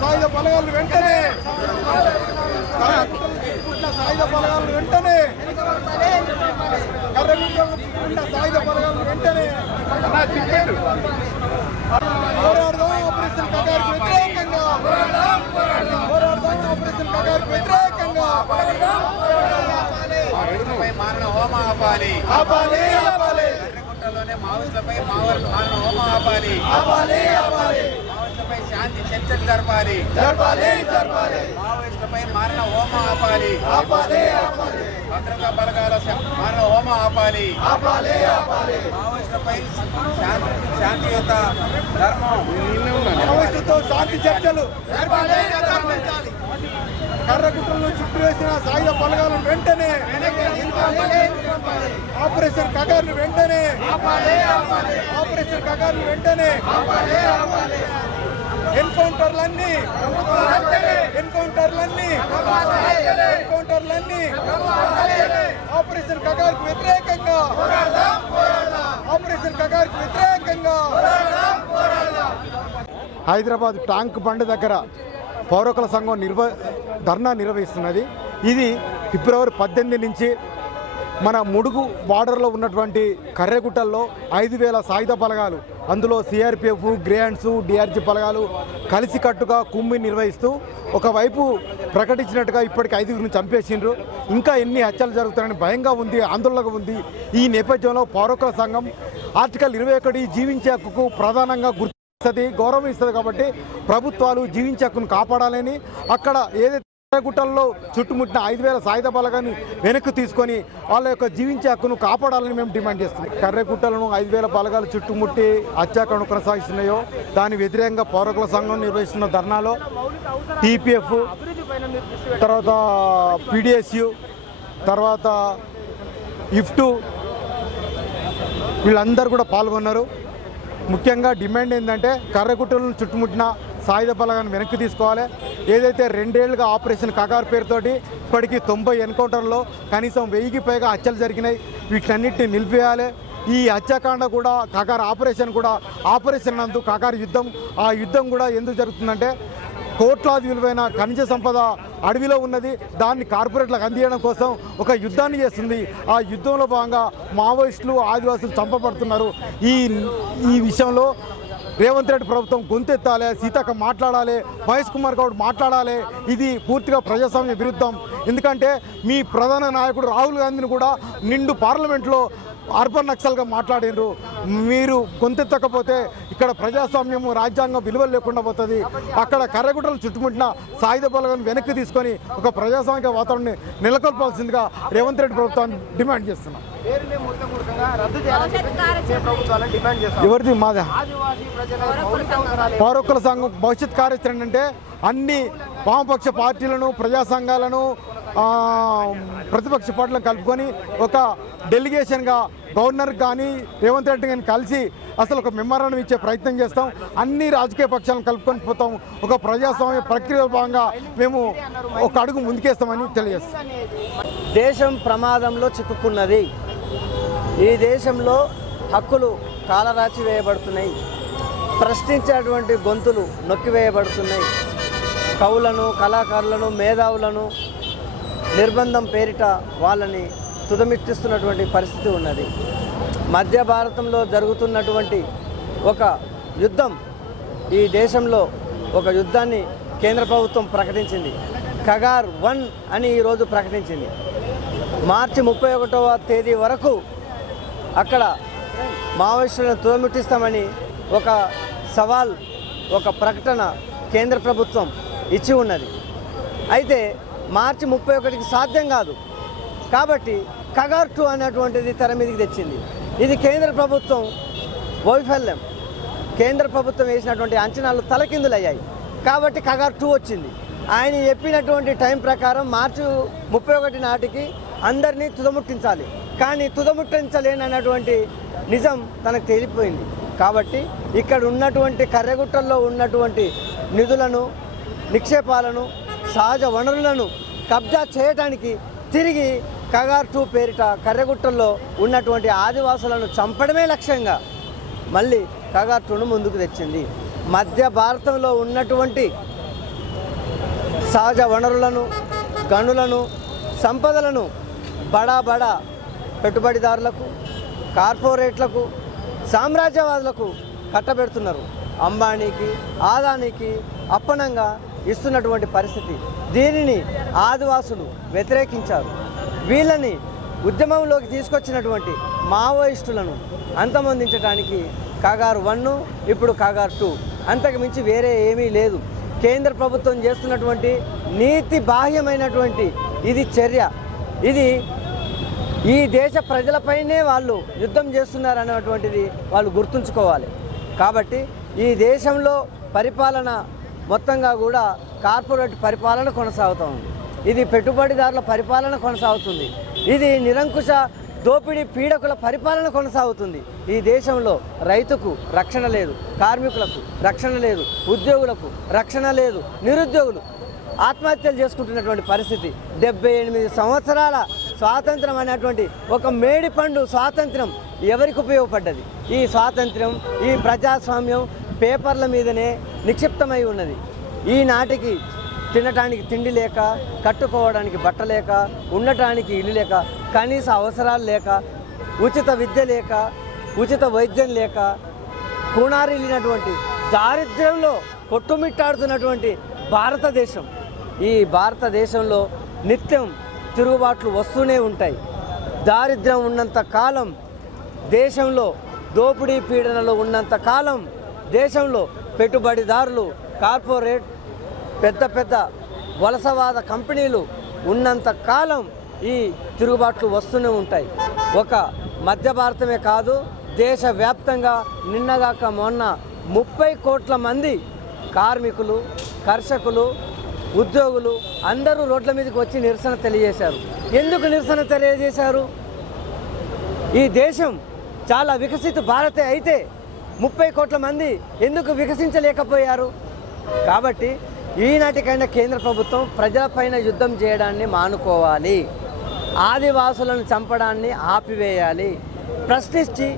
సాయుధ బలగాలను వెంటనే సాయుధ బలగాలను వెంటనే సాయుధ బలగాలను వెంటనే పోరాడదాం ఆపరేషన్ కగారుకు వ్యతిరేకంగా పోరాడదాం ఆపరేషన్ కగారుకు వ్యతిరేకంగా మారణ హోమ ఆపాలి ఆపాలి ఆపాలి కర్రగుట్టలోనే మావోయిస్టులపై మారణ హోమ ఆపాలి ఆపాలి ఆపాలి మావోయిస్టులపై శాంతి చర్చలు జరపాలి జరపాలి జరపాలి మావోయిస్టులపై మారణ హోమ ఆపాలి ఆపాలి ఆపాలి భద్రతా బలగాల మారణ హోమ ఆపాలి ఆపాలి ఆపాలి మావోయిస్టులపై శాంతియుత ధర్మం మావోయిస్టులతో శాంతి చర్చలు జరపాలి కర్రగుట్టలను చుట్టూ వేసిన సాయుధ బలగాలను వెంటనే ఆపరేషన్ కగారును వెంటనే ఆపరేషన్ కగారును వెంటనే ఎన్కౌంటర్లన్నీ ఆపరేషన్ కగారుకు వ్యతిరేకంగా ఆపరేషన్ కగారుకు వ్యతిరేకంగా హైదరాబాద్ ట్యాంక్ బండ్ దగ్గర పౌరకుల సంఘం ధర్నా నిర్వహిస్తున్నది. ఇది ఫిబ్రవరి 18 నుంచి మన ముడుగు బార్డర్లో ఉన్నటువంటి కర్రెగుట్టల్లో 5,000 సాయుధ బలగాలు, అందులో సిఆర్పిఎఫ్, గ్రేహాండ్స్, డిఆర్జీ బలగాలు కలిసికట్టుగా కుమ్మి నిర్వహిస్తూ ఒకవైపు ప్రకటించినట్టుగా ఇప్పటికి 5గురిని చంపేసిండ్రు. ఇంకా ఎన్ని హత్యలు జరుగుతాయని భయంగా ఉంది, ఆందోళనగా ఉంది. ఈ నేపథ్యంలో పౌరకుల సంఘం ఆర్టికల్ 21 జీవించే హక్కుకు ప్రధానంగా గౌరవం ఇస్తుంది. కాబట్టి ప్రభుత్వాలు జీవించే హక్కును కాపాడాలని, అక్కడ ఏదైతే కర్రగుట్టల్లో చుట్టుముట్టిన 5,000 సాయుధ బలగాన్ని వెనక్కి తీసుకొని వాళ్ళ యొక్క జీవించే హక్కును కాపాడాలని మేము డిమాండ్ చేస్తున్నాం. కర్రగుట్టలను 5,000 బలగాలు చుట్టుముట్టి హత్యాకాండ కొనసాగిస్తున్నాయో దాని వ్యతిరేకంగా పౌరకుల సంఘం నిర్వహిస్తున్న ధర్నాలో టీపీఎఫ్, తర్వాత పీడిఎస్యు, తర్వాత ఇఫ్టు వీళ్ళందరూ కూడా పాల్గొన్నారు. ముఖ్యంగా డిమాండ్ ఏంటంటే కర్రగుట్టలను చుట్టుముట్టిన సాయుధ బలగాన్ని వెనక్కి తీసుకోవాలి. ఏదైతే 2 ఏళ్లుగా ఆపరేషన్ కగారు పేరుతోటి ఇప్పటికీ 90 ఎన్కౌంటర్లో కనీసం 1000కి పైగా హత్యలు జరిగినాయి. వీటన్నిటిని నిలిపేయాలి. ఈ హత్యాకాండ కూడా కగారు ఆపరేషన్ కూడా ఆపరేషన్ నందు కగారు యుద్ధం, ఆ యుద్ధం కూడా ఎందుకు జరుగుతుందంటే కోట్లాది విలువైన ఖనిజ సంపద అడవిలో ఉన్నది, దాన్ని కార్పొరేట్లకు అందించడం కోసం ఒక యుద్ధాన్ని చేస్తుంది. ఆ యుద్ధంలో భాగంగా మావోయిస్టులు, ఆదివాసులు చంపబడుతున్నారు. ఈ విషయంలో రేవంత్ రెడ్డి ప్రభుత్వం గొంతెత్తాలి, సీతక్క మాట్లాడాలి, మహేష్ కుమార్ గౌడ్ మాట్లాడాలి. ఇది పూర్తిగా ప్రజాస్వామ్య విరుద్ధం. ఎందుకంటే మీ ప్రధాన నాయకుడు రాహుల్ గాంధీని కూడా నిండు పార్లమెంట్లో అర్బన్ నక్సల్గా మాట్లాడినరు. మీరు గొంతెత్తకపోతే ఇక్కడ ప్రజాస్వామ్యము, రాజ్యాంగం విలువలు లేకుండా పోతుంది. అక్కడ కర్రగుట్టలు చుట్టుముట్టిన సాయుధ బలగాన్ని వెనక్కి తీసుకొని ఒక ప్రజాస్వామిక వాతావరణాన్ని నెలకొల్పాల్సిందిగా రేవంత్ రెడ్డి ప్రభుత్వాన్ని డిమాండ్ చేస్తున్నాం. ఎవరిది? మాదా పౌరకుల సంఘం భవిష్యత్ కార్యాచరణ అంటే అన్ని వామపక్ష పార్టీలను, ప్రజా సంఘాలను, ప్రతిపక్ష పార్టీలను కలుపుకొని ఒక డెలిగేషన్గా గవర్నర్ కానీ రేవంత్ రెడ్డి కానీ కలిసి అసలు ఒక మెమోరాండం ఇచ్చే ప్రయత్నం చేస్తాం. అన్ని రాజకీయ పక్షాలను కలుపుకొని పోతాం. ఒక ప్రజాస్వామ్య ప్రక్రియలో భాగంగా మేము ఒక అడుగు ముందుకేస్తామని తెలియజేస్తాం. దేశం ప్రమాదంలో చిక్కుకున్నది. ఈ దేశంలో హక్కులు కాలరాచి వేయబడుతున్నాయి. ప్రశ్నించేటువంటి గొంతులు నొక్కివేయబడుతున్నాయి. కవులను, కళాకారులను, మేధావులను నిర్బంధం పేరిట వాళ్ళని తుదమిట్టిస్తున్నటువంటి పరిస్థితి ఉన్నది. మధ్య భారతంలో జరుగుతున్నటువంటి ఒక యుద్ధం, ఈ దేశంలో ఒక యుద్ధాన్ని కేంద్ర ప్రభుత్వం ప్రకటించింది. కగార్ 1 అని ఈరోజు ప్రకటించింది. మార్చి 31వ తేదీ వరకు అక్కడ మావోయిస్టులను తుదముట్టిస్తామని ఒక సవాల్, ఒక ప్రకటన కేంద్ర ప్రభుత్వం ఇచ్చి ఉన్నది. అయితే మార్చి 31కి సాధ్యం కాదు కాబట్టి కగార్ 2 అన్నటువంటిది తెర మీదకి తెచ్చింది. ఇది కేంద్ర ప్రభుత్వం వైఫల్యం. కేంద్ర ప్రభుత్వం వేసినటువంటి అంచనాలు తలకిందులయ్యాయి కాబట్టి కగార్ 2 వచ్చింది. ఆయన చెప్పినటువంటి టైం ప్రకారం మార్చి 31 నాటికి అందరినీ తుదముట్టించాలి. కానీ తుదముట్టించలేనటువంటి నిజం తనకు తేలిపోయింది. కాబట్టి ఇక్కడ ఉన్నటువంటి కర్రెగుట్టల్లో ఉన్నటువంటి నిధులను, నిక్షేపాలను, సహజ వనరులను కబ్జా చేయడానికి తిరిగి కగార్ 2 పేరిట కర్రెగుట్టల్లో ఉన్నటువంటి ఆదివాసులను చంపడమే లక్ష్యంగా మళ్ళీ కగార్ 2ను ముందుకు తెచ్చింది. మధ్య భారతంలో ఉన్నటువంటి సహజ వనరులను, గనులను, సంపదలను బడా పెట్టుబడిదారులకు, కార్పొరేట్లకు, సామ్రాజ్యవాదులకు కట్టబెడుతున్నారు. అంబానీకి, ఆదానీకి అప్పనంగా ఇస్తున్నటువంటి పరిస్థితి. దీనిని ఆదివాసులు వ్యతిరేకించారు. వీళ్ళని ఉద్యమంలోకి తీసుకొచ్చినటువంటి మావోయిస్టులను అంతమొందించడానికి కాగారు 1, ఇప్పుడు కాగారు 2, అంతకు మించి వేరే ఏమీ లేదు. కేంద్ర ప్రభుత్వం చేస్తున్నటువంటి నీతి బాహ్యమైనటువంటి ఇది చర్య. ఇది ఈ దేశ ప్రజలపైనే వాళ్ళు యుద్ధం చేస్తున్నారు అన్నటువంటిది వాళ్ళు గుర్తుంచుకోవాలి. కాబట్టి ఈ దేశంలో పరిపాలన మొత్తంగా కూడా కార్పొరేట్ పరిపాలన కొనసాగుతూ ఉంది. ఇది పెట్టుబడిదారుల పరిపాలన కొనసాగుతుంది. ఇది నిరంకుశ దోపిడీ పీడకుల పరిపాలన కొనసాగుతుంది. ఈ దేశంలో రైతుకు రక్షణ లేదు, కార్మికులకు రక్షణ లేదు, ఉద్యోగులకు రక్షణ లేదు, నిరుద్యోగులు ఆత్మహత్యలు చేసుకుంటున్నటువంటి పరిస్థితి. 78 సంవత్సరాల స్వాతంత్రం అనేటువంటి ఒక మేడిపండు స్వాతంత్రం ఎవరికి ఉపయోగపడ్డది? ఈ స్వాతంత్రం, ఈ ప్రజాస్వామ్యం పేపర్ల మీదనే నిక్షిప్తమై ఉన్నది. ఈనాటికి తినటానికి తిండి లేక, కట్టుకోవడానికి బట్ట లేక, ఉండటానికి ఇల్లు లేక, కనీస అవసరాలు లేక, ఉచిత విద్య లేక, ఉచిత వైద్యం లేక, కూనారిల్లినటువంటి దారిద్ర్యంలో కొట్టుమిట్టాడుతున్నటువంటి భారతదేశం. ఈ భారతదేశంలో నిత్యం తిరుగుబాట్లు వస్తూనే ఉంటాయి. దారిద్ర్యం ఉన్నంత కాలం దేశంలో, దోపిడీ పీడనలో ఉన్నంత కాలం దేశంలో పెట్టుబడిదారులు, కార్పొరేట్, పెద్ద వలసవాద కంపెనీలు ఉన్నంత కాలం ఈ తిరుగుబాట్లు వస్తూనే ఉంటాయి. ఒక మధ్య భారతమే కాదు, దేశవ్యాప్తంగా నిన్నగాక మొన్న 30 కోట్ల మంది కార్మికులు, కర్షకులు, ఉద్యోగులు అందరూ రోడ్ల మీదకి వచ్చి నిరసన తెలియజేశారు. ఎందుకు నిరసన తెలియజేశారు? ఈ దేశం చాలా వికసిత భారతే అయితే 30 కోట్ల మంది ఎందుకు వికసించలేకపోయారు? కాబట్టి ఈనాటికైనా కేంద్ర ప్రభుత్వం ప్రజలపైన యుద్ధం చేయడాన్ని మానుకోవాలి. ఆదివాసులను చంపడాన్ని ఆపివేయాలి. ప్రశ్నించి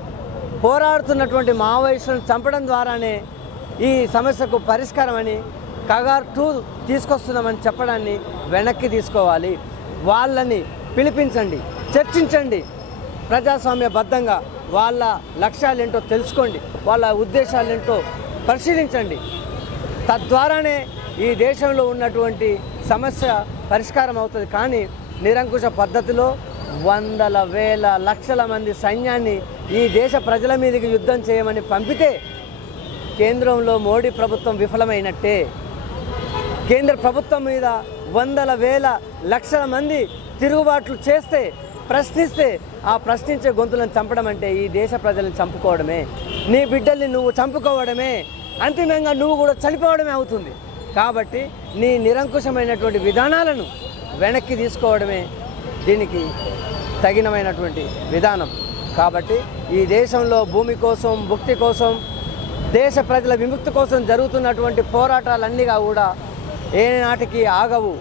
పోరాడుతున్నటువంటి మావోయిస్టులను చంపడం ద్వారానే ఈ సమస్యకు పరిష్కారం అని కాగార్ 2 తీసుకొస్తున్నామని చెప్పడాన్ని వెనక్కి తీసుకోవాలి. వాళ్ళని పిలిపించండి, చర్చించండి, ప్రజాస్వామ్యబద్ధంగా వాళ్ళ లక్ష్యాలేంటో తెలుసుకోండి, వాళ్ళ ఉద్దేశాలేంటో పరిశీలించండి. తద్వారానే ఈ దేశంలో ఉన్నటువంటి సమస్య పరిష్కారం అవుతుంది. కానీ నిరంకుశ పద్ధతిలో వందల వేల లక్షల మంది సైన్యాన్ని ఈ దేశ ప్రజల మీదకి యుద్ధం చేయమని పంపితే కేంద్రంలో మోడీ ప్రభుత్వం విఫలమైనట్టే. కేంద్ర ప్రభుత్వం మీద వందల వేల లక్షల మంది తిరుగుబాట్లు చేస్తే, ప్రశ్నిస్తే, ఆ ప్రశ్నించే గొంతులను చంపడం అంటే ఈ దేశ ప్రజలను చంపుకోవడమే. నీ బిడ్డల్ని నువ్వు చంపుకోవడమే, అంతిమంగా నువ్వు కూడా చనిపోవడమే అవుతుంది. కాబట్టి నీ నిరంకుశమైనటువంటి విధానాలను వెనక్కి తీసుకోవడమే దీనికి తగినమైనటువంటి విధానం. కాబట్టి ఈ దేశంలో భూమి కోసం, భుక్తి కోసం, దేశ ప్రజల విముక్తి కోసం జరుగుతున్నటువంటి పోరాటాలన్నీ కూడా ఏనాటికి ఆగవు,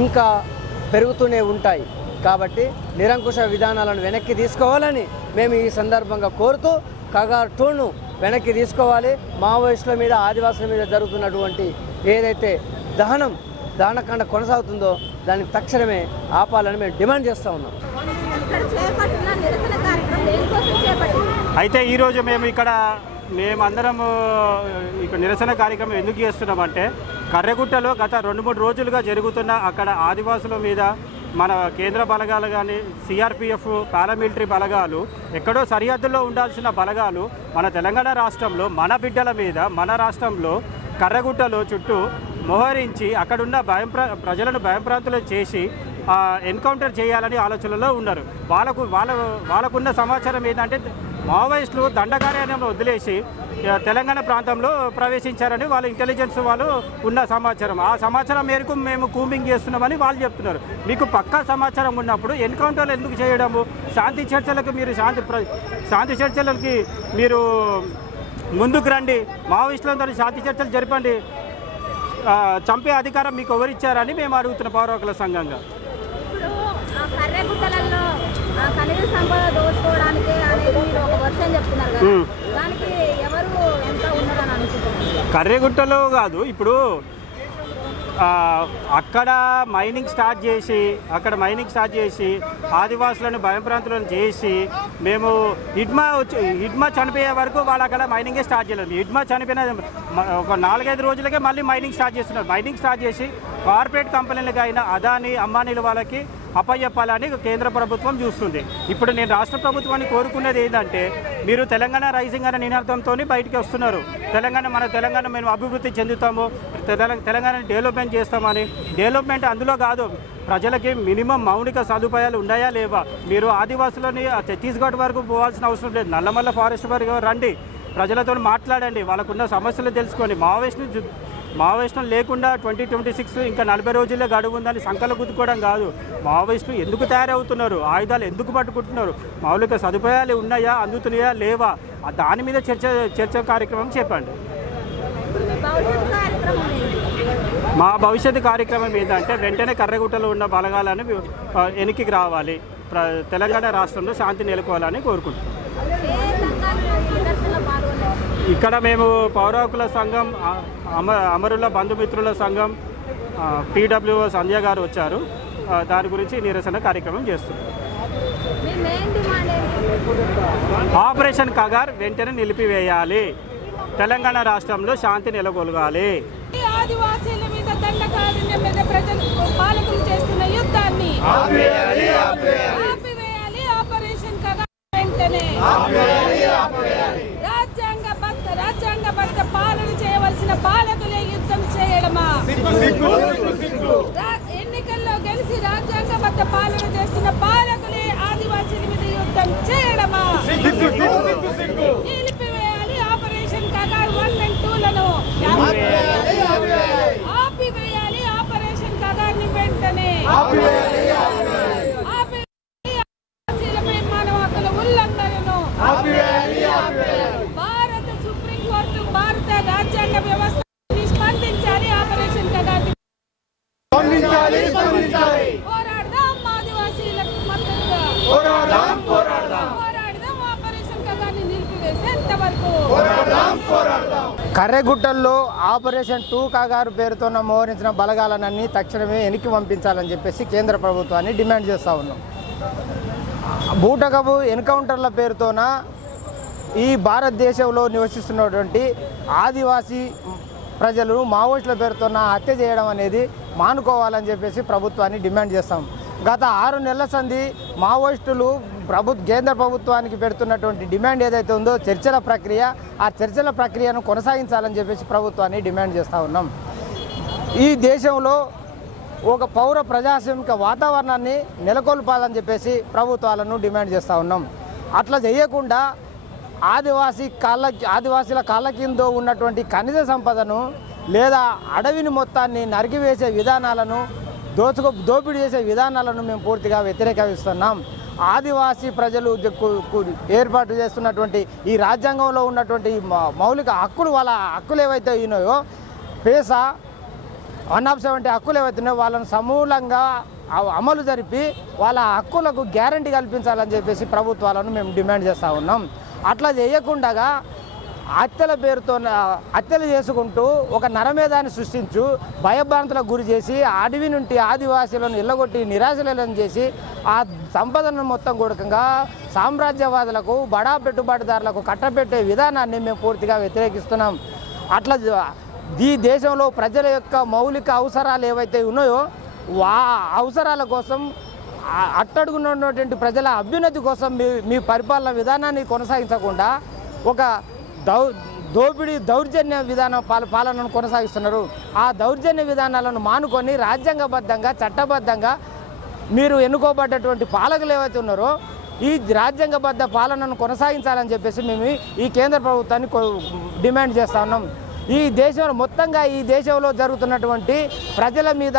ఇంకా పెరుగుతూనే ఉంటాయి. కాబట్టి నిరంకుశ విధానాలను వెనక్కి తీసుకోవాలని మేము ఈ సందర్భంగా కోరుతూ కాగార్ 2ను వెనక్కి తీసుకోవాలి. మావోయిస్టుల మీద, ఆదివాసుల మీద జరుగుతున్నటువంటి ఏదైతే దహనకాండ కొనసాగుతుందో దాన్ని తక్షణమే ఆపాలని మేము డిమాండ్ చేస్తూ ఉన్నాం. అయితే ఈరోజు మేమందరం ఇక్కడ నిరసన కార్యక్రమం ఎందుకు చేస్తున్నామంటే, కర్రెగుట్టలో గత 2-3 రోజులుగా జరుగుతున్న అక్కడ ఆదివాసుల మీద మన కేంద్ర బలగాలు కానీ, సిఆర్పిఎఫ్, పారామిలిటరీ బలగాలు, ఎక్కడో సరిహద్దుల్లో ఉండాల్సిన బలగాలు మన తెలంగాణ రాష్ట్రంలో మన బిడ్డల మీద, మన రాష్ట్రంలో కర్రెగుట్టలో చుట్టూ మోహరించి అక్కడున్న ప్రజలను భయంప్రాంతులు చేసి ఎన్కౌంటర్ చేయాలని ఆలోచనలో ఉన్నారు. వాళ్ళకున్న సమాచారం ఏంటంటే మావోయిస్టులు దండకార్యాన్ని వదిలేసి తెలంగాణ ప్రాంతంలో ప్రవేశించారని వాళ్ళ ఇంటెలిజెన్స్ వాళ్ళు ఉన్న సమాచారం. ఆ సమాచారం మేరకు మేము కూంబింగ్ చేస్తున్నామని వాళ్ళు చెప్తున్నారు. మీకు పక్కా సమాచారం ఉన్నప్పుడు ఎన్కౌంటర్లు ఎందుకు చేయడము? శాంతి చర్చలకి మీరు ముందుకు రండి, మావోయిస్టులతో శాంతి చర్చలు జరపండి, చంపే అధికారం మీకు ఎవరిచ్చారని మేము అడుగుతున్న పౌర హక్కుల సంఘంగా. ఖనిజ సంపద దోచుకోవడానికి అనేది మీరు ఒక వర్షం చెప్తున్నారు కదా, దానికి ఎవరు ఎంత ఉన్నదని అనుకుంటున్నారు? కర్రెగుట్టలో కాదు, ఇప్పుడు అక్కడ మైనింగ్ స్టార్ట్ చేసి ఆదివాసులను భయభ్రాంతులను చేసి మేము హిడ్మా చనిపోయే వరకు వాళ్ళు అక్కడ మైనింగే స్టార్ట్ చేయలేదు. హిడ్మా చనిపోయిన ఒక 4-5 రోజులకే మళ్ళీ మైనింగ్ స్టార్ట్ చేస్తున్నారు. మైనింగ్ స్టార్ట్ చేసి కార్పొరేట్ కంపెనీలకు అయిన అదానీ అంబానీల వాళ్ళకి అప్పయ్యప్పాలని కేంద్ర ప్రభుత్వం చూస్తుంది. ఇప్పుడు నేను రాష్ట్ర ప్రభుత్వాన్ని కోరుకునేది ఏంటంటే, మీరు తెలంగాణ రైజింగ్ అనే నినాదంతో బయటికి వస్తున్నారు. తెలంగాణ మేము అభివృద్ధి చెందుతాము, తెలంగాణని డెవలప్మెంట్ చేస్తామని. డెవలప్మెంట్ అందులో కాదు, ప్రజలకి మినిమం మౌలిక సదుపాయాలు ఉన్నాయా లేవా? మీరు ఆదివాసులని ఛత్తీస్గఢ్ వరకు పోవాల్సిన అవసరం లేదు. నల్లమల్ల ఫారెస్ట్ వరకు రండి, ప్రజలతో మాట్లాడండి, వాళ్ళకున్న సమస్యలు తెలుసుకొని. మావోయిస్టులు లేకుండా 2026 ఇంకా 40 రోజుల్లో గడువు ఉందని సంకలు గుద్దుకోవడం కాదు. మావోయిస్టులు ఎందుకు తయారవుతున్నారు, ఆయుధాలు ఎందుకు పట్టుకుంటున్నారు, మౌలిక సదుపాయాలు ఉన్నాయా, అందుతున్నాయా లేవా, దాని మీద చర్చ కార్యక్రమం చెప్పండి. మా భవిష్యత్తు కార్యక్రమం ఏంటంటే, వెంటనే కర్రగుట్టలో ఉన్న బలగాలను వెనక్కి రావాలి, తెలంగాణ రాష్ట్రంలో శాంతి నెలకొవాలని కోరుకుంటున్నాం. ఇక్కడ మేము పౌర హక్కుల సంఘం, అమరుల బంధుమిత్రుల సంఘం, PWO సంధ్య గారు వచ్చారు. దాని గురించి నిరసన కార్యక్రమం చేస్తున్నాం. ఆపరేషన్ కగార్ వెంటనే నిలిపివేయాలి, తెలంగాణ రాష్ట్రంలో శాంతి నెలకొల్గాలి. ఆదివాసీల మీద దండకారణ్యం మీద ప్రజలు పాలకులు చేస్తున్న యుద్ధాన్ని ఆపివేయాలి. ఆపరేషన్ కగార్ వెంటనే రాజ్యాంగబద్ధ పాలన చేయవలసిన పాలకులే యుద్ధం చేయడమా? ఎన్నికల్లో గెలిచి రాజ్యాంగబద్ధ పాలన చేస్తున్న పాలకులే ఆదివాసీల మీద యుద్ధం చేయడమా? నిలిపివేయాలి ఆపరేషన్ కగార్ 1 and 2లను. ఆపివేయాలి ఆపరేషన్ కగార్ ని వెంటనే. ఆదివాసీలపై మానవ హక్కుల ఉల్లంఘనను భారత సుప్రీంకోర్టు, భారత రాజ్యాంగ వ్యవస్థ స్పందించాలి. ఆపరేషన్ కగార్ పోరాడదాం, ఆదివాసీలకు మద్దతుగా పోరాడదాం. ఆపరేషన్ కగార్ ని నిలిపివేసేంత వరకు కర్రెగుట్టల్లో ఆపరేషన్ 2 కగారు పేరుతో మోహరించిన బలగాలనన్నీ తక్షణమే వెనక్కి పంపించాలని చెప్పేసి కేంద్ర ప్రభుత్వాన్ని డిమాండ్ చేస్తూ ఉన్నాం. బూటకపు ఎన్కౌంటర్ల పేరుతోన ఈ భారతదేశంలో నివసిస్తున్నటువంటి ఆదివాసీ ప్రజలు మావోయిస్టుల పేరుతోన హత్య చేయడం అనేది మానుకోవాలని చెప్పేసి ప్రభుత్వాన్ని డిమాండ్ చేస్తాం. గత 6 నెలల సంధి మావోయిస్టులు కేంద్ర ప్రభుత్వానికి పెడుతున్నటువంటి డిమాండ్ ఏదైతే ఉందో చర్చల ప్రక్రియ, ఆ చర్చల ప్రక్రియను కొనసాగించాలని చెప్పేసి ప్రభుత్వాన్ని డిమాండ్ చేస్తూ ఉన్నాం. ఈ దేశంలో ఒక పౌర ప్రజాస్వామిక వాతావరణాన్ని నెలకొల్పాలని చెప్పేసి ప్రభుత్వాలను డిమాండ్ చేస్తూ ఉన్నాం. అట్లా చేయకుండా ఆదివాసీల కాళ్ళ కింద ఉన్నటువంటి ఖనిజ సంపదను లేదా అడవిని మొత్తాన్ని నరికివేసే విధానాలను, దోపిడీ చేసే విధానాలను మేము పూర్తిగా వ్యతిరేకిస్తున్నాం. ఆదివాసీ ప్రజలు ఏర్పాటు చేస్తున్నటువంటి ఈ రాజ్యాంగంలో ఉన్నటువంటి మౌలిక హక్కులు, వాళ్ళ హక్కులు ఏవైతే ఉన్నాయో, పేసా 170 హక్కులు ఏవైతే ఉన్నాయో వాళ్ళను సమూలంగా అమలు జరిపి వాళ్ళ హక్కులకు గ్యారంటీ కల్పించాలని చెప్పేసి ప్రభుత్వాలను మేము డిమాండ్ చేస్తూ ఉన్నాం. అట్లా చేయకుండా హత్యల పేరుతో హత్యలు చేసుకుంటూ ఒక నరమేధాన్ని సృష్టించు, భయభ్రాంతులకు గురి చేసి, అడవి నుండి ఆదివాసీలను ఇళ్ళగొట్టి నిరాశలను చేసి ఆ సంపదను మొత్తం కూడకంగా సామ్రాజ్యవాదులకు, బడా పెట్టుబడిదారులకు కట్టబెట్టే విధానాన్ని మేము పూర్తిగా వ్యతిరేకిస్తున్నాం. అట్లా ఈ దేశంలో ప్రజల యొక్క మౌలిక అవసరాలు ఏవైతే ఉన్నాయో ఆ అవసరాల కోసం, అట్టడుగున్నటువంటి ప్రజల అభ్యున్నతి కోసం మీ పరిపాలన విధానాన్ని కొనసాగించకుండా ఒక దౌర్జన్య విధానం పాలనను కొనసాగిస్తున్నారు. ఆ దౌర్జన్య విధానాలను మానుకొని రాజ్యాంగబద్ధంగా, చట్టబద్ధంగా మీరు ఎన్నుకోబడ్డటువంటి పాలకులు ఏవైతే ఉన్నారో ఈ రాజ్యాంగబద్ధ పాలనను కొనసాగించాలని చెప్పేసి మేము ఈ కేంద్ర ప్రభుత్వాన్ని డిమాండ్ చేస్తూ ఉన్నాం. ఈ దేశంలో మొత్తంగా ఈ దేశంలో జరుగుతున్నటువంటి ప్రజల మీద,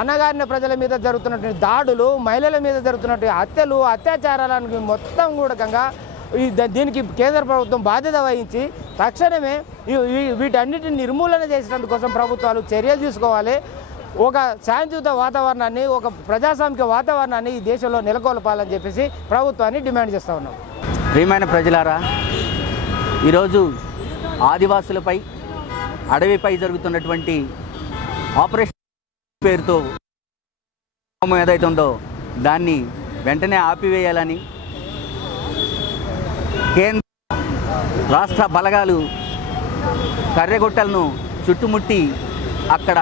అణగారిన ప్రజల మీద జరుగుతున్నటువంటి దాడులు, మహిళల మీద జరుగుతున్నటువంటి హత్యలు, అత్యాచారాలకు మొత్తం కూడకంగా దీనికి కేంద్ర ప్రభుత్వం బాధ్యత వహించి తక్షణమే వీటన్నిటిని నిర్మూలన చేసినందుకోసం ప్రభుత్వాలు చర్యలు తీసుకోవాలి. ఒక శాంతియుత వాతావరణాన్ని, ఒక ప్రజాస్వామిక వాతావరణాన్ని ఈ దేశంలో నెలకొల్పాలని చెప్పేసి ప్రభుత్వాన్ని డిమాండ్ చేస్తూ ఉన్నాం. ప్రియమైన ప్రజలారా, ఈరోజు ఆదివాసులపై, అడవిపై జరుగుతున్నటువంటి ఆపరేషన్ పేరుతో ఏదైతే ఉందో దాన్ని వెంటనే ఆపివేయాలని కేంద్ర రాష్ట్ర బలగాలు కర్రెగుట్టలను చుట్టుముట్టి అక్కడ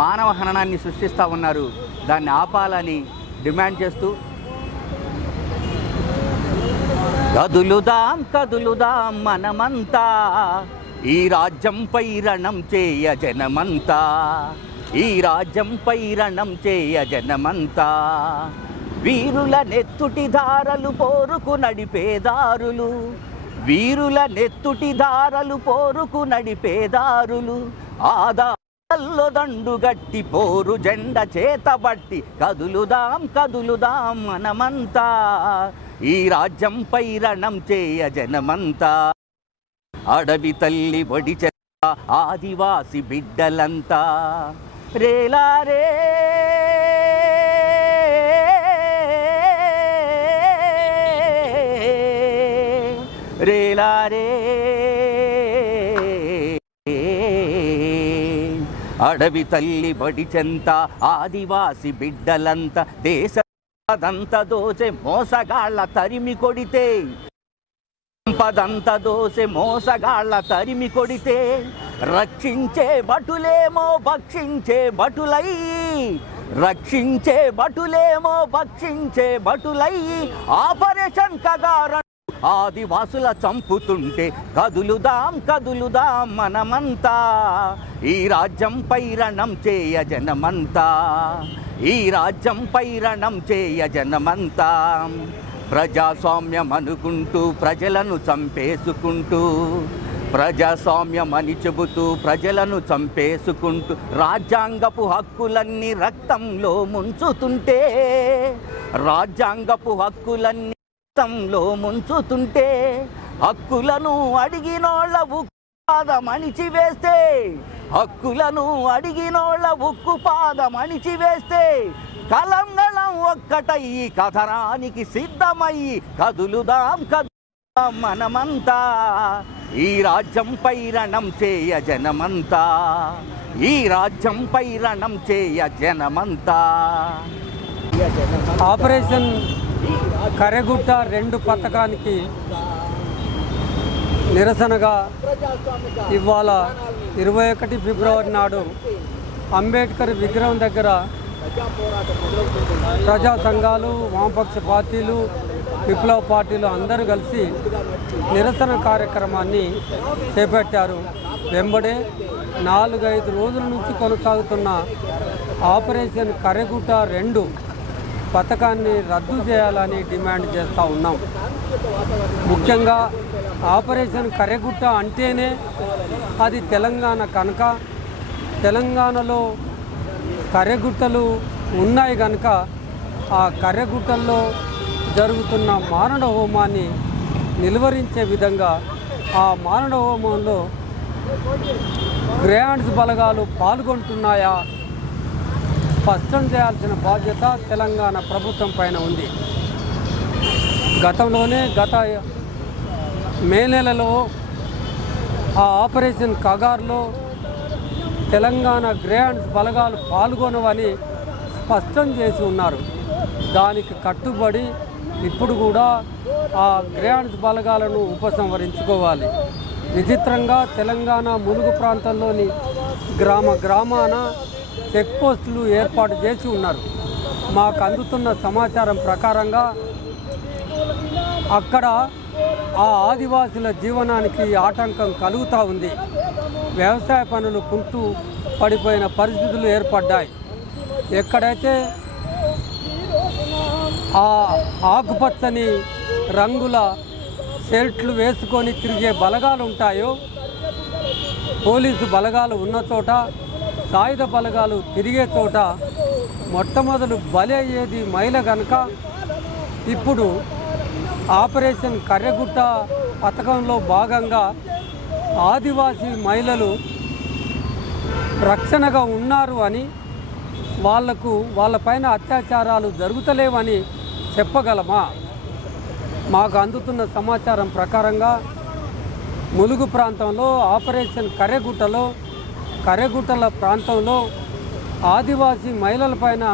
మానవ హననాన్ని సృష్టిస్తూ ఉన్నారు. దాన్ని ఆపాలని డిమాండ్ చేస్తూ కదులుదాం కదులుదాం మనమంతా, ఈ రాజ్యంపై రణం చేయ జనమంతా, ఈ రాజ్యంపై రణం చేయ జనమంతా, వీరుల నెత్తుటి ధారలు పోరుకు నడిపేదారులు, వీరుల నెత్తుటి ధారలు పోరుకు నడిపేదారులు, ఆదాల్లో దండుగట్టి పోరు జెండ చేతబట్టి కదులుదాం కదులుదాం మనమంతా, ఈ రాజ్యంపై రణం చేయ జనమంతా, అడవి తల్లి ఒడి చెత్త ఆదివాసి బిడ్డలంతా రేలారే రేలారే, అడవి తల్లి బడి చెంత ఆదివాసి బిడ్డలంతా దేశదంత దోచె మోసగాళ్ళ తరిమి కొడితే, సంపదంత దోసె మోసగాళ్ళ తరిమి కొడితే, రక్షించే భటులేమో భక్షించే భటులై, రక్షించే భటులేమో భక్షించే భటులై, ఆపరేషన్ కగార ఆదివాసుల చంపుతుంటే కదులుదాం కదులుదాం మనమంతా, ఈ రాజ్యంపై రణం చేయ జనమంతా, ఈ రాజ్యంపై రణం చేయ జనమంతా, ప్రజాస్వామ్యం అనుకుంటూ ప్రజలను చంపేసుకుంటూ, ప్రజాస్వామ్యం అని చెబుతూ ప్రజలను చంపేసుకుంటూ, రాజ్యాంగపు హక్కులన్నీ రక్తంలో ముంచుతుంటే, రాజ్యాంగపు హక్కులన్నీ రక్తంలో ముంచుతుంటే, హక్కులను అడిగినోళ్ళ ఉక్కు పాదం అణిచివేస్తే, హక్కులను అడిగినోళ్ళ ఉక్కు పాదం అణిచివేస్తే, కలంగళం ఒక్కటయ్యి కథనానికి సిద్ధమయ్యి కదులుదాం కదులుదాం మనమంతా, ఈ రాజ్యంపై రణం చేయ జనమంతా, ఈ రాజ్యంపై రణం చేయ జనమంతా. ఆపరేషన్ కర్రెగుట్ట 2 పథకానికి నిరసనగా ఇవాళ 21 ఫిబ్రవరి నాడు అంబేద్కర్ విగ్రహం దగ్గర ప్రజా సంఘాలు, వామపక్ష పార్టీలు, విప్లవ పార్టీలు అందరూ కలిసి నిరసన కార్యక్రమాన్ని చేపట్టారు. వెంబడే 4-5 రోజుల నుంచి కొనసాగుతున్న ఆపరేషన్ కర్రెగుట్ట 2 పథకాన్ని రద్దు చేయాలని డిమాండ్ చేస్తూ ఉన్నాం. ముఖ్యంగా ఆపరేషన్ కర్రెగుట్ట అంటేనే అది తెలంగాణ కనుక, తెలంగాణలో కర్రెగుట్టలు ఉన్నాయి కనుక ఆ కర్రెగుట్టల్లో జరుగుతున్న మారణ హోమాన్ని నిలువరించే విధంగా ఆ మారణ హోమంలో గ్రేహాండ్స్ బలగాలు పాల్గొంటున్నాయా స్పష్టం చేయాల్సిన బాధ్యత తెలంగాణ ప్రభుత్వం పైన ఉంది. గతంలోనే గత మే నెలలో ఆ ఆపరేషన్ కగార్లో తెలంగాణ గ్రేహాండ్స్ బలగాలు పాల్గొనవని స్పష్టం చేసి ఉన్నారు. దానికి కట్టుబడి ఇప్పుడు కూడా ఆ గ్రేహాండ్స్ బలగాలను ఉపసంహరించుకోవాలి. విచిత్రంగా తెలంగాణ ములుగు ప్రాంతంలోని గ్రామాన చెక్ పోస్టులు ఏర్పాటు చేసి ఉన్నారు. మాకు అందుతున్న సమాచారం ప్రకారంగా అక్కడ ఆ ఆదివాసుల జీవనానికి ఆటంకం కలుగుతూ ఉంది. వ్యవసాయ పనులు కుంటూ పడిపోయిన పరిస్థితులు ఏర్పడ్డాయి. ఎక్కడైతే ఆ ఆకుపచ్చని రంగుల షర్ట్లు వేసుకొని తిరిగే బలగాలు ఉంటాయో, పోలీసు బలగాలు ఉన్న చోట, సాయుధ బలగాలు తిరిగే చోట మొట్టమొదలు బలి అయ్యేది మహిళ కనుక ఇప్పుడు ఆపరేషన్ కర్రెగుట్ట పథకంలో భాగంగా ఆదివాసీ మహిళలు రక్షణగా ఉన్నారు అని, వాళ్ళపైన అత్యాచారాలు జరుగుతలేవని చెప్పగలమా? మాకు అందుతున్న సమాచారం ప్రకారంగా ములుగు ప్రాంతంలో ఆపరేషన్ కర్రెగుట్టల ప్రాంతంలో ఆదివాసీ మహిళలపైన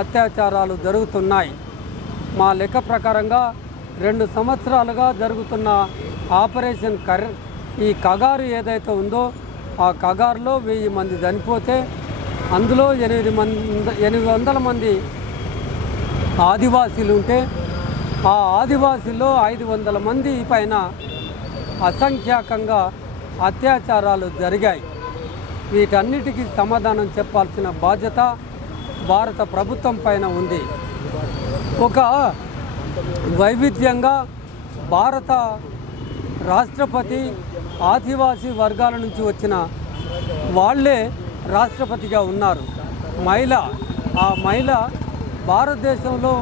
అత్యాచారాలు జరుగుతున్నాయి. మా లెక్క ప్రకారంగా 2 సంవత్సరాలుగా జరుగుతున్న ఆపరేషన్ ఈ కగారు ఏదైతే ఉందో ఆ కగారులో 1000 మంది చనిపోతే అందులో 800 మంది ఆదివాసీలు ఉంటే ఆ ఆదివాసీల్లో 500 మంది పైన అసంఖ్యాకంగా అత్యాచారాలు జరిగాయి. వీటన్నిటికీ సమాధానం చెప్పాల్సిన బాధ్యత భారత ప్రభుత్వం పైన ఉంది. ఒక వైవిధ్యంగా భారత రాష్ట్రపతి ఆదివాసీ వర్గాల నుంచి వచ్చిన వాళ్ళే రాష్ట్రపతిగా ఉన్నారు. ఆ మహిళ భారతదేశంలో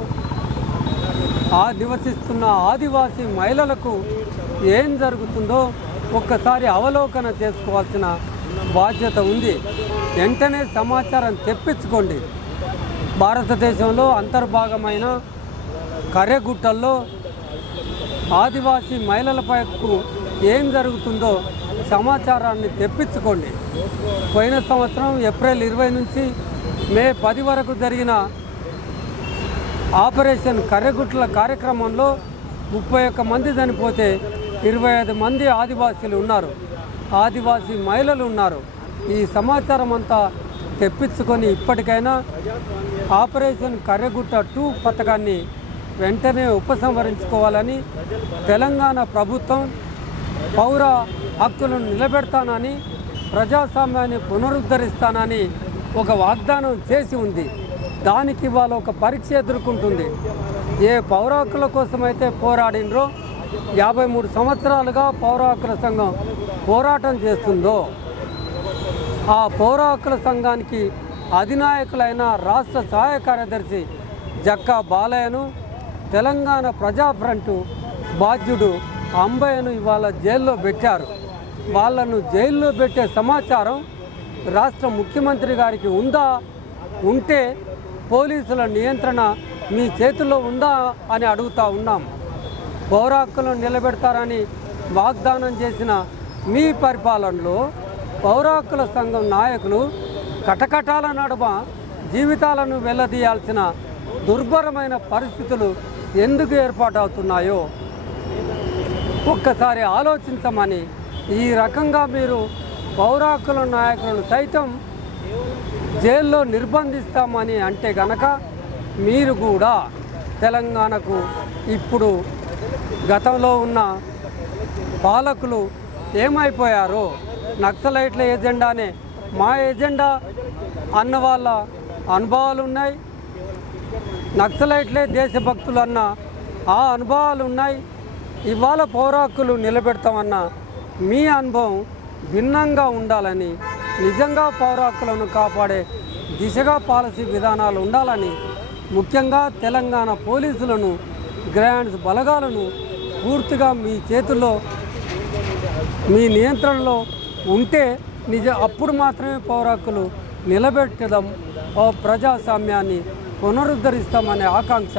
నివసిస్తున్న ఆదివాసీ మహిళలకు ఏం జరుగుతుందో ఒక్కసారి అవలోకన చేసుకోవాల్సిన బాధ్యత ఉంది. వెంటనే సమాచారం తెప్పించుకోండి. భారతదేశంలో అంతర్భాగమైన కర్రెగుట్టల్లో ఆదివాసీ మహిళలపైకు ఏం జరుగుతుందో సమాచారాన్ని తెప్పించుకోండి. పోయిన సంవత్సరం ఏప్రిల్ 20 నుంచి మే 10 వరకు జరిగిన ఆపరేషన్ కర్రెగుట్ల కార్యక్రమంలో 31 మంది చనిపోతే 25 మంది ఆదివాసీలు ఉన్నారు, ఆదివాసీ మహిళలు ఉన్నారు. ఈ సమాచారం అంతా తెప్పించుకొని ఇప్పటికైనా ఆపరేషన్ కర్రెగుట్ట 2 పథకాన్ని వెంటనే ఉపసంహరించుకోవాలని తెలంగాణ ప్రభుత్వం పౌర హక్కులను నిలబెడతానని ప్రజాస్వామ్యాన్ని పునరుద్ధరిస్తానని ఒక వాగ్దానం చేసి ఉంది. దానికి ఇవాళ ఒక పరీక్ష ఎదుర్కొంటుంది. ఏ పౌర హక్కుల కోసమైతే పోరాడినరో 53 సంవత్సరాలుగా పౌర హక్కుల సంఘం పోరాటం చేస్తుందో ఆ పౌర హక్కుల సంఘానికి అధినాయకులైన రాష్ట్ర సహాయ కార్యదర్శి జక్కా బాలయ్యను, తెలంగాణ ప్రజా ఫ్రంట్ బాధ్యుడు అంబయ్యను ఇవాళ జైల్లో పెట్టారు. వాళ్ళను జైల్లో పెట్టే సమాచారం రాష్ట్ర ముఖ్యమంత్రి గారికి ఉంటే పోలీసుల నియంత్రణ మీ చేతుల్లో ఉందా అని అడుగుతూ ఉన్నాం. పౌర హక్కులను నిలబెడతారని వాగ్దానం చేసిన మీ పరిపాలనలో పౌర హక్కుల సంఘం నాయకులు కటకటాల నడుమ జీవితాలను వెల్లదీయాల్సిన దుర్భరమైన పరిస్థితులు ఎందుకు ఏర్పాటవుతున్నాయో ఒక్కసారి ఆలోచించమని, ఈ రకంగా మీరు పౌర హక్కుల నాయకులను సైతం జైల్లో నిర్బంధిస్తామని అంటే గనక మీరు కూడా తెలంగాణకు ఇప్పుడు గతంలో ఉన్న పాలకులు ఏమైపోయారో నక్సలైట్ల ఎజెండానే మా ఎజెండా అన్న వాళ్ళ అనుభవాలు ఉన్నాయి, నక్సలైట్లే దేశభక్తులు అన్న ఆ అనుభవాలు ఉన్నాయి. ఇవాళ పౌర హక్కులు నిలబెడతామన్న మీ అనుభవం భిన్నంగా ఉండాలని, నిజంగా పౌర హక్కులను కాపాడే దిశగా పాలసీ విధానాలు ఉండాలని, ముఖ్యంగా తెలంగాణ పోలీసులను గ్రాండ్స్ బలగాలను పూర్తిగా మీ చేతుల్లో మీ నియంత్రణలో ఉంటే అప్పుడు మాత్రమే పౌర హక్కులు నిలబెట్టడం, ప్రజాస్వామ్యాన్ని పునరుద్ధరిస్తామనే ఆకాంక్ష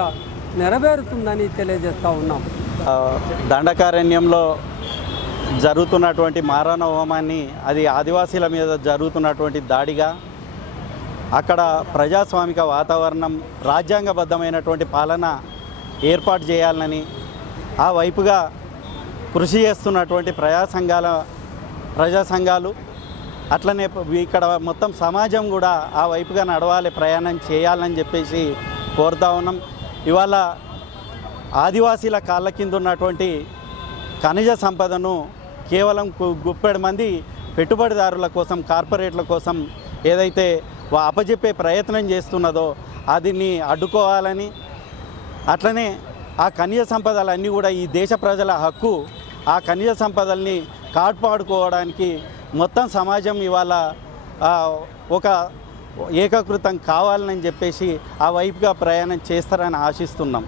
నెరవేరుతుందని తెలియజేస్తూ ఉన్నాం. దండకారణ్యంలో జరుగుతున్నటువంటి మారణ హోమాన్ని అది ఆదివాసీల మీద జరుగుతున్నటువంటి దాడిగా, అక్కడ ప్రజాస్వామిక వాతావరణం, రాజ్యాంగబద్ధమైనటువంటి పాలన ఏర్పాటు చేయాలని ఆ వైపుగా కృషి చేస్తున్నటువంటి ప్రజా సంఘాలు అట్లనే ఇక్కడ మొత్తం సమాజం కూడా ఆ వైపుగా నడవాలి, ప్రయాణం చేయాలని చెప్పేసి కోరుతా ఉన్నాం. ఇవాళ ఆదివాసీల కాళ్ళ కింద ఉన్నటువంటి ఖనిజ సంపదను కేవలం గుప్పెడు మంది పెట్టుబడిదారుల కోసం, కార్పొరేట్ల కోసం ఏదైతే అప్పజెప్పే ప్రయత్నం చేస్తున్నదో అదిని అడ్డుకోవాలని, అట్లనే ఆ ఖనిజ సంపదలన్నీ కూడా ఈ దేశ ప్రజల హక్కు, ఆ ఖనిజ సంపదల్ని కాపాడుకోవడానికి మొత్తం సమాజం ఇవాళ ఒక ఏకీకృతం కావాలని చెప్పేసి ఆ వైపుగా ప్రయాణం చేస్తారని ఆశిస్తున్నాం.